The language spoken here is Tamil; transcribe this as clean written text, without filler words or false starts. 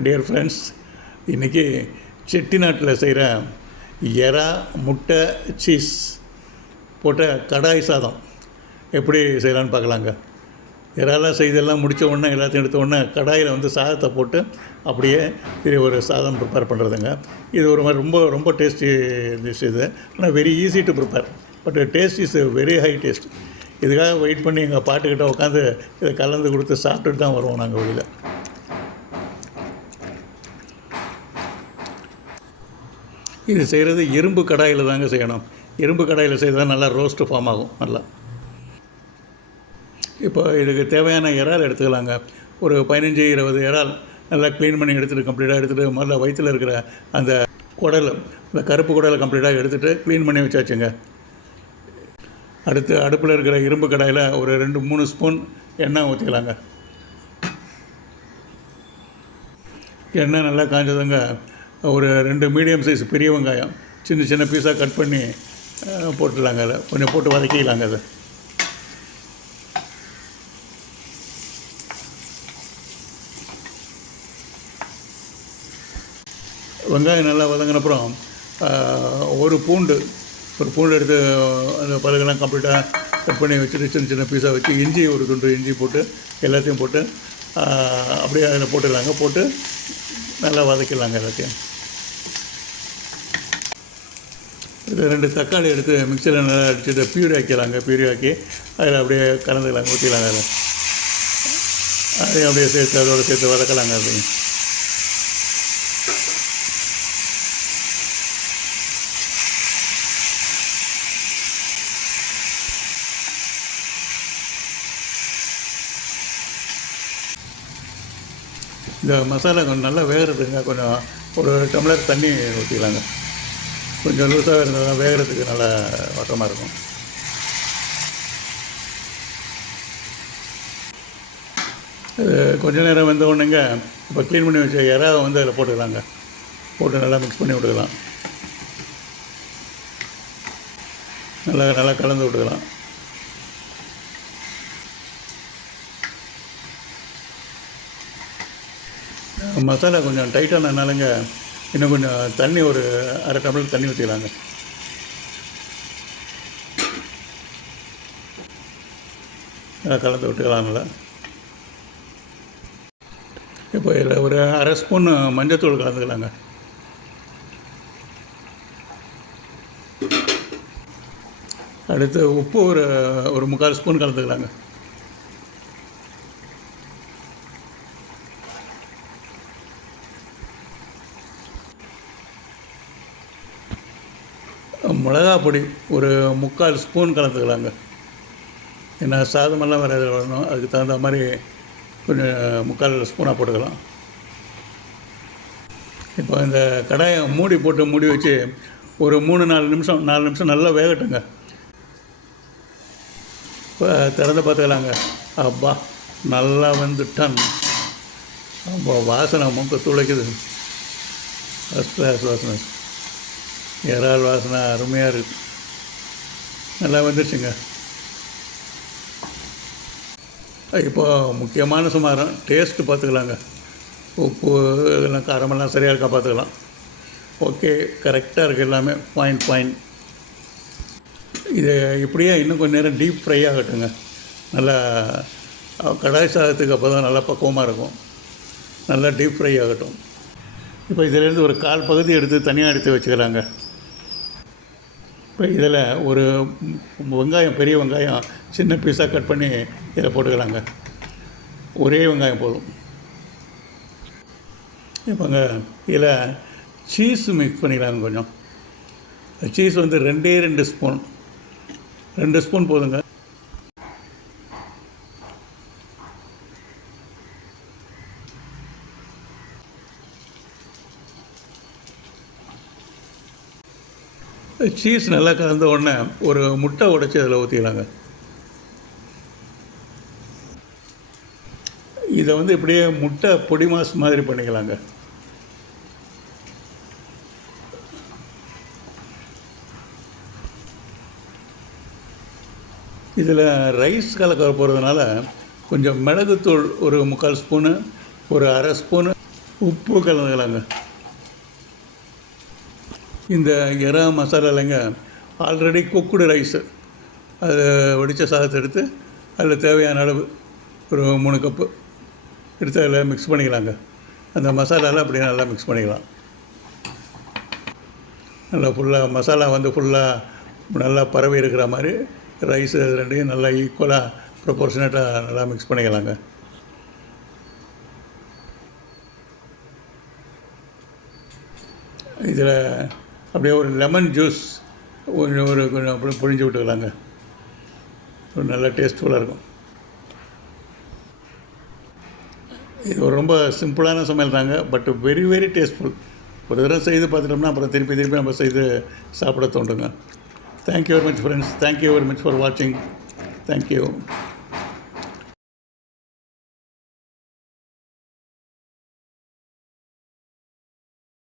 டியர் ஃப்ரெண்ட்ஸ், இன்றைக்கி செட்டிநாட்டில் செய்கிற எறா முட்டை சீஸ் போட்ட கடாய் சாதம் எப்படி செய்யலான்னு பார்க்கலாங்க. இறாலாம் செய்தெல்லாம் முடித்த உடனே எல்லாத்தையும் எடுத்த உடனே கடாயில் வந்து சாதத்தை போட்டு அப்படியே சரி ஒரு சாதம் ப்ரிப்பேர் பண்ணுறதுங்க. இது ஒரு மாதிரி ரொம்ப ரொம்ப டேஸ்டி டிஷ் இது. ஆனால் very easy to prepare, but taste is very high taste. இதுக்காக வெயிட் பண்ணி எங்கள் பாட்டுக்கிட்ட உட்காந்து இதை கலந்து கொடுத்து சாப்பிட்டுட்டு தான் வருவோம் நாங்கள் வெளியில். இது செய்கிறது இரும்பு கடாயில் தாங்க செய்யணும். இரும்பு கடாயில் செய்தால் நல்லா ரோஸ்ட்டு ஃபார்ம் ஆகும் நல்லா. இப்போ இதுக்கு தேவையான இறால் எடுத்துக்கலாங்க. ஒரு 15-20 இறால் நல்லா க்ளீன் பண்ணி எடுத்துகிட்டு கம்ப்ளீட்டாக எடுத்துகிட்டு முதல்ல வயிற்றில் இருக்கிற அந்த குடல், இந்த கருப்பு குடலை கம்ப்ளீட்டாக எடுத்துகிட்டு க்ளீன் பண்ணி வச்சாச்சுங்க. அடுத்து அடுப்பில் இருக்கிற இரும்பு கடாயில் ஒரு 2-3 ஸ்பூன் எண்ணெய் ஊற்றிக்கலாங்க. எண்ணெய் நல்லா காஞ்சதுங்க. ஒரு 2 மீடியம் சைஸ் பெரிய வெங்காயம் சின்ன சின்ன பீஸாக கட் பண்ணி போட்டுடலாங்க. அதை கொஞ்சம் போட்டு வதக்கிக்கலாங்க. அதை வெங்காயம் நல்லா வதங்கினப்புறம் ஒரு பூண்டு எடுத்து அந்த பழகெல்லாம் கம்ப்ளீட்டாக கட் பண்ணி வச்சுட்டு சின்ன சின்ன பீஸாக வச்சு இஞ்சி ஒரு துண்டு இஞ்சி போட்டு எல்லாத்தையும் போட்டு அப்படியே அதில் போட்டுடலாங்க. போட்டு நல்லா வதக்கிடலாங்க எல்லாத்தையும். இது 2 தக்காளி எடுத்து மிக்சியில் நல்லா அடிச்சுட்டு பியூரி ஆக்கிடலாங்க. பியூரி ஆக்கி அதில் அப்படியே கலந்துக்கலாங்க, ஊற்றிக்கலாங்க. அதில் அதையும் அப்படியே சேர்த்து அதோடு சேர்த்து வதக்கலாங்க. அப்படியே இந்த மசாலா கொஞ்சம் நல்லா வேகிறதுங்க. கொஞ்சம் ஒரு டம்ளர் தண்ணி ஊற்றிக்கலாங்க. கொஞ்சம் லூஸாக இருந்தால் தான் வேகிறதுக்கு நல்லா வட்டமாக இருக்கும். கொஞ்ச நேரம் வெந்த உடனேங்க இப்போ க்ளீன் பண்ணி வச்ச இறாவை வந்து அதில் போட்டுக்கலாங்க. போட்டு நல்லா மிக்ஸ் பண்ணி விட்டுக்கலாம். நல்லா கலந்து விட்டுக்கலாம். மசாலா கொஞ்சம் டைட்டானதுனாலங்க இன்னும் கொஞ்சம் தண்ணி ஒரு அரை டம்ளர் தண்ணி ஊற்றிக்கலாங்க. கலந்து விட்டுக்கலாம் நல்லா. இப்போ இதில் ஒரு அரை ஸ்பூன் மஞ்சத்தூள் கலந்துக்கலாங்க. அடுத்து உப்பு ஒரு 3/4 ஸ்பூன் கலந்துக்கலாங்க. மிளகா பொடி ஒரு 3/4 ஸ்பூன் கலந்துக்கலாங்க. ஏன்னா சாதமெல்லாம் வேறு இதில் வரணும், அதுக்கு தகுந்த மாதிரி கொஞ்சம் 3/4 ஸ்பூனாக போட்டுக்கலாம். இப்போ இந்த கடாயை மூடி வச்சு ஒரு 4 நிமிஷம் நல்லா வேகட்டுங்க. இப்போ திறந்து பார்த்துக்கலாங்க. அப்பா நல்லா வந்துட்டான். அப்போ வாசனை மூக்க துளைக்குது. ஃபஸ்ட் கிளாஸ் வாசனை. இறால் வாசனை அருமையாக இருக்குது. நல்லா வந்துடுச்சுங்க. இப்போ முக்கியமான சுமாரம் டேஸ்ட்டு பார்த்துக்கலாங்க. உப்பு இதெல்லாம் காரமெல்லாம் சரியாக இருக்கா பார்த்துக்கலாம். ஓகே, கரெக்டாக இருக்குது எல்லாமே. பாயிண்ட். இது இப்படியே இன்னும் கொஞ்சம் நேரம் டீப் ஃப்ரை ஆகட்டுங்க. நல்லா கடாய் சாதத்துக்கு அப்போ தான் நல்லா பக்குவமாக இருக்கும். நல்லா டீப் ஃப்ரை ஆகட்டும். இப்போ இதிலேருந்து ஒரு 1/4 பகுதி எடுத்து தனியாக எடுத்து வச்சுக்கலாங்க. இப்போ இதில் ஒரு வெங்காயம், பெரிய வெங்காயம் சின்ன பீஸாக கட் பண்ணி இதில் போட்டுக்கலாங்க. ஒரே வெங்காயம் போதும். இப்போங்க இதில் சீஸ் மிக்ஸ் பண்ணிக்கலாங்க. கொஞ்சம் சீஸ் வந்து 2 ஸ்பூன் 2 ஸ்பூன் போதுங்க. சீஸ் நல்லா கலந்த உடனே ஒரு முட்டை உடைச்சி அதில் ஊற்றிக்கலாங்க. இதை வந்து இப்படியே முட்டை பொடி மாஸ் மாதிரி பண்ணிக்கலாங்க. இதில் ரைஸ் கலக்க போகிறதுனால கொஞ்சம் மிளகுத்தூள் ஒரு 3/4 ஸ்பூனு, ஒரு அரை ஸ்பூனு உப்பு கலந்துக்கலாங்க. இந்த எறா மசாலா இல்லைங்க, ஆல்ரெடி குக்குடு ரைஸு, அதை வடித்த சாதத்தை எடுத்து அதில் தேவையான அளவு ஒரு 3 கப்பு எடுத்து அதில் மிக்ஸ் பண்ணிக்கலாங்க. அந்த மசாலாவில் அப்படியே நல்லா மிக்ஸ் பண்ணிக்கலாம். நல்லா ஃபுல்லாக மசாலா ஃபுல்லாக நல்லா பரவி இருக்கிற மாதிரி ரைஸு ரெண்டையும் நல்லா ஈக்குவலாக ப்ரொபோர்ஷனேட்டாக நல்லா மிக்ஸ் பண்ணிக்கலாங்க. இதில் அப்படியே ஒரு லெமன் ஜூஸ் கொஞ்சம் அப்படியே புழிஞ்சு விட்டுக்கலாங்க. ஒரு நல்ல டேஸ்ட்ஃபுல்லாக இருக்கும். இது ஒரு ரொம்ப சிம்பிளான சமையல் தாங்க, பட் வெரி வெரி டேஸ்ட்ஃபுல். ஒரு தடவை செய்து பார்த்துட்டோம்னா அப்புறம் திருப்பி நம்ம செய்து சாப்பிட தோன்றுங்க. Thank you very much friends. Thank you very much for வாட்சிங். தேங்க்யூ.